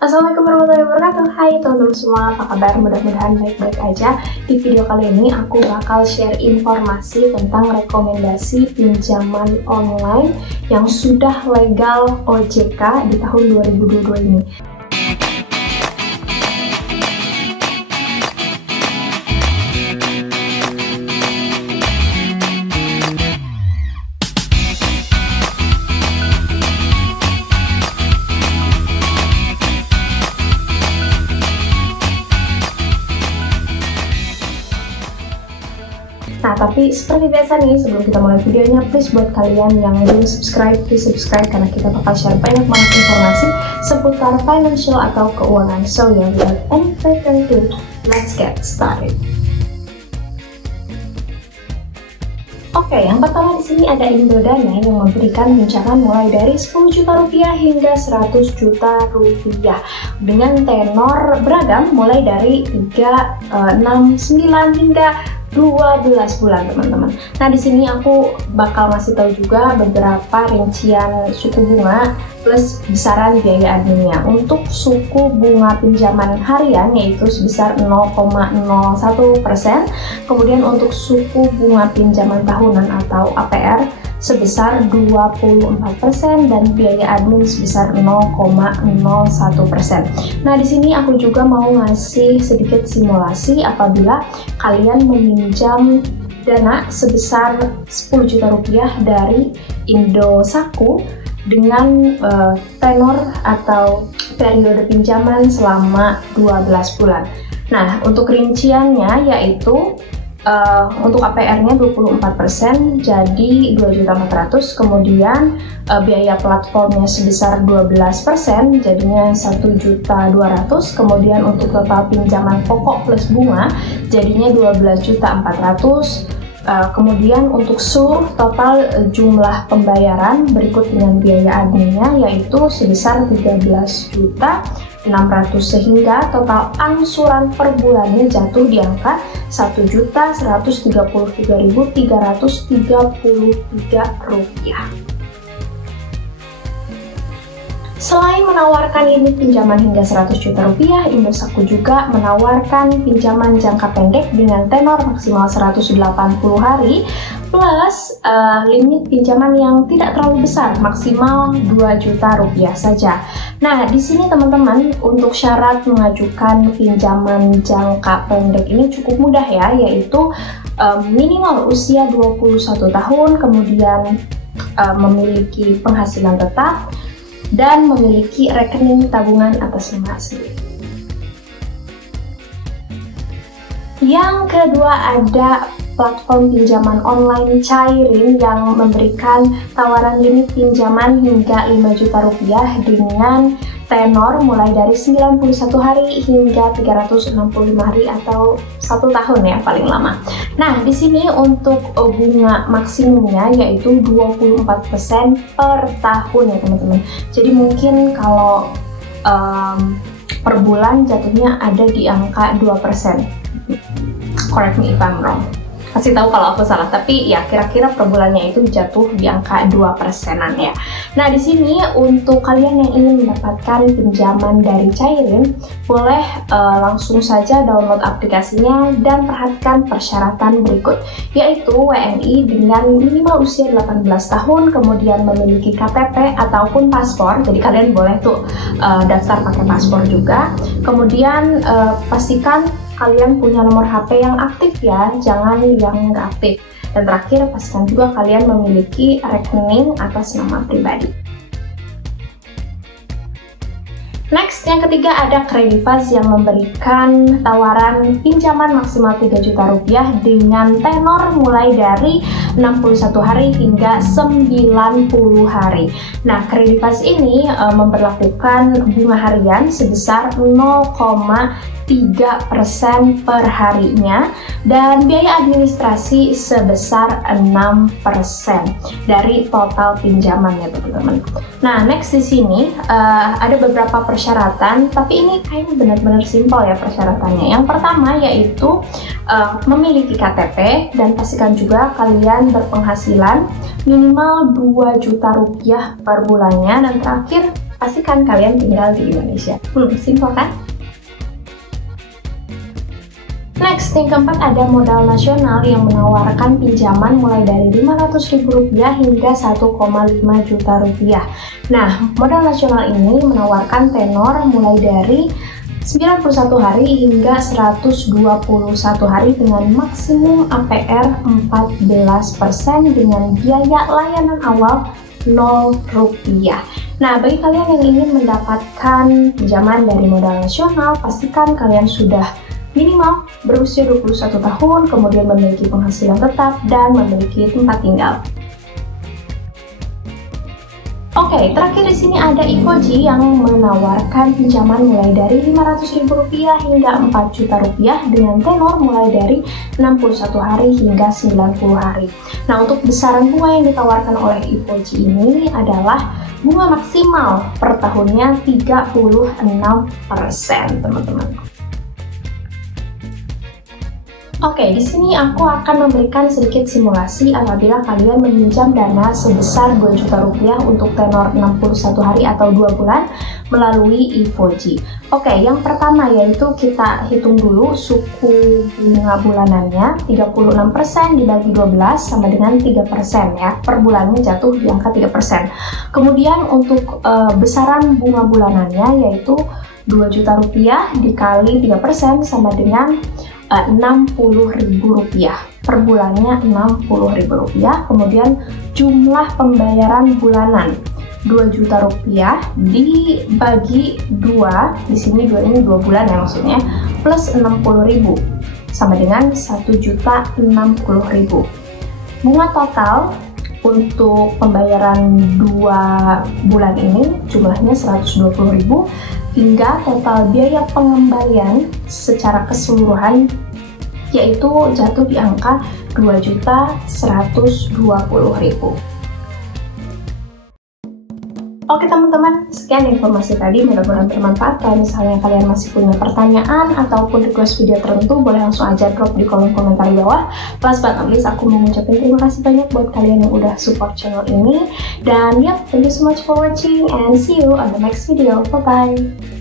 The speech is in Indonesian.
Assalamualaikum warahmatullahi wabarakatuh. Hai teman-teman semua, apa kabar? Mudah-mudahan baik-baik aja. Di video kali ini aku bakal share informasi tentang rekomendasi pinjaman online yang sudah legal OJK di tahun 2022 ini. Nah, tapi seperti biasa nih, sebelum kita mulai videonya, please buat kalian yang belum subscribe, please subscribe karena kita bakal share banyak banget informasi seputar financial atau keuangan. So, ya, without any further ado, let's get started. Oke, yang pertama di sini ada Indodana yang memberikan pinjaman mulai dari 10 juta rupiah hingga 100 juta rupiah dengan tenor beragam mulai dari 3, 6, 9 hingga 12 bulan, teman-teman. Nah, di sini aku bakal ngasih tahu juga beberapa rincian suku bunga plus besaran biaya adminnya. Untuk suku bunga pinjaman harian yaitu sebesar 0,01%, kemudian untuk suku bunga pinjaman tahunan atau APR sebesar 24% dan biaya admin sebesar 0,01%. Nah, di sini aku juga mau ngasih sedikit simulasi apabila kalian meminjam dana sebesar 10 juta rupiah dari Indosakku dengan tenor atau periode pinjaman selama 12 bulan. Nah, untuk rinciannya yaitu untuk APR-nya 24%, jadi 2.400.000, kemudian biaya platformnya sebesar 12%, jadinya 1.200.000, kemudian untuk total pinjaman pokok plus bunga, jadinya 12.400.000, kemudian untuk seluruh total jumlah pembayaran berikut dengan biaya adminnya yaitu sebesar 13.600.000, sehingga total angsuran per bulannya jatuh di angka 1.133.333 rupiah. Selain menawarkan limit pinjaman hingga 100 juta rupiah, Indosakku juga menawarkan pinjaman jangka pendek dengan tenor maksimal 180 hari plus limit pinjaman yang tidak terlalu besar, maksimal 2 juta rupiah saja. Nah, di sini teman-teman, untuk syarat mengajukan pinjaman jangka pendek ini cukup mudah ya, yaitu minimal usia 21 tahun, kemudian memiliki penghasilan tetap, dan memiliki rekening tabungan atas nama sendiri. Yang kedua ada platform pinjaman online Cairin yang memberikan tawaran limit pinjaman hingga 5 juta rupiah dengan tenor mulai dari 91 hari hingga 365 hari atau 1 tahun ya paling lama. Nah, di sini untuk bunga maksimumnya yaitu 24% per tahun ya teman-teman. Jadi mungkin kalau per bulan jatuhnya ada di angka 2%. Correct me if I'm wrong. Kasih tahu kalau aku salah, tapi ya kira-kira per bulannya itu jatuh di angka 2%-an ya. Nah, di sini untuk kalian yang ingin mendapatkan pinjaman dari Cairin, boleh langsung saja download aplikasinya dan perhatikan persyaratan berikut, yaitu WNI dengan minimal usia 18 tahun, kemudian memiliki KTP ataupun paspor, jadi kalian boleh tuh daftar pakai paspor juga. Kemudian pastikan kalian punya nomor HP yang aktif ya, jangan yang nggak aktif. Dan terakhir, pastikan juga kalian memiliki rekening atas nama pribadi. Next, yang ketiga ada Kredivas yang memberikan tawaran pinjaman maksimal 3 juta rupiah dengan tenor mulai dari 61 hari hingga 90 hari. Nah, Kredivas ini memberlakukan bunga harian sebesar 0,3% per harinya dan biaya administrasi sebesar 6% dari total pinjamannya, teman-teman. Nah, next di sini ada beberapa persyaratan, tapi ini kayaknya benar-benar simpel ya persyaratannya. Yang pertama yaitu memiliki KTP dan pastikan juga kalian berpenghasilan minimal 2 juta rupiah per bulannya, dan terakhir pastikan kalian tinggal di Indonesia. Simpel kan? Next, yang keempat ada modal nasional yang menawarkan pinjaman mulai dari Rp500.000 hingga Rp1,5 juta. Nah, modal nasional ini menawarkan tenor mulai dari 91 hari hingga 121 hari dengan maksimum APR 14% dengan biaya layanan awal Rp0. Nah, bagi kalian yang ingin mendapatkan pinjaman dari modal nasional, pastikan kalian sudah minimal berusia 21 tahun, kemudian memiliki penghasilan tetap, dan memiliki tempat tinggal. Oke, terakhir di sini ada Ivoji yang menawarkan pinjaman mulai dari Rp500.000 hingga Rp4 juta dengan tenor mulai dari 61 hari hingga 90 hari. Nah, untuk besaran bunga yang ditawarkan oleh Ivoji ini adalah bunga maksimal per tahunnya 36%, teman-teman. Oke, di sini aku akan memberikan sedikit simulasi apabila kalian meminjam dana sebesar Rp2 juta untuk tenor 61 hari atau 2 bulan melalui Ivoji. Oke, yang pertama yaitu kita hitung dulu suku bunga bulanannya. 36% dibagi 12 sama dengan 3% ya. Per bulannya jatuh di angka 3%. Kemudian untuk besaran bunga bulanannya yaitu Rp2 juta dikali 3% sama dengan Rp60.000 per bulannya, Rp60.000. Kemudian jumlah pembayaran bulanan Rp2 juta dibagi 2, di sini 2 ini 2 bulan ya maksudnya, plus Rp60.000 sama dengan Rp1.060.000. Bunga total untuk pembayaran 2 bulan ini jumlahnya Rp120.000 hingga total biaya pengembalian secara keseluruhan yaitu jatuh di angka Rp2.120.000. Oke teman-teman, sekian informasi tadi, mudah-mudahan bermanfaat. Kalau misalnya kalian masih punya pertanyaan ataupun request video tertentu, boleh langsung aja drop di kolom komentar di bawah. Last but not least, aku mau ngucapin terima kasih banyak buat kalian yang udah support channel ini. Dan thank you so much for watching and see you on the next video. Bye-bye!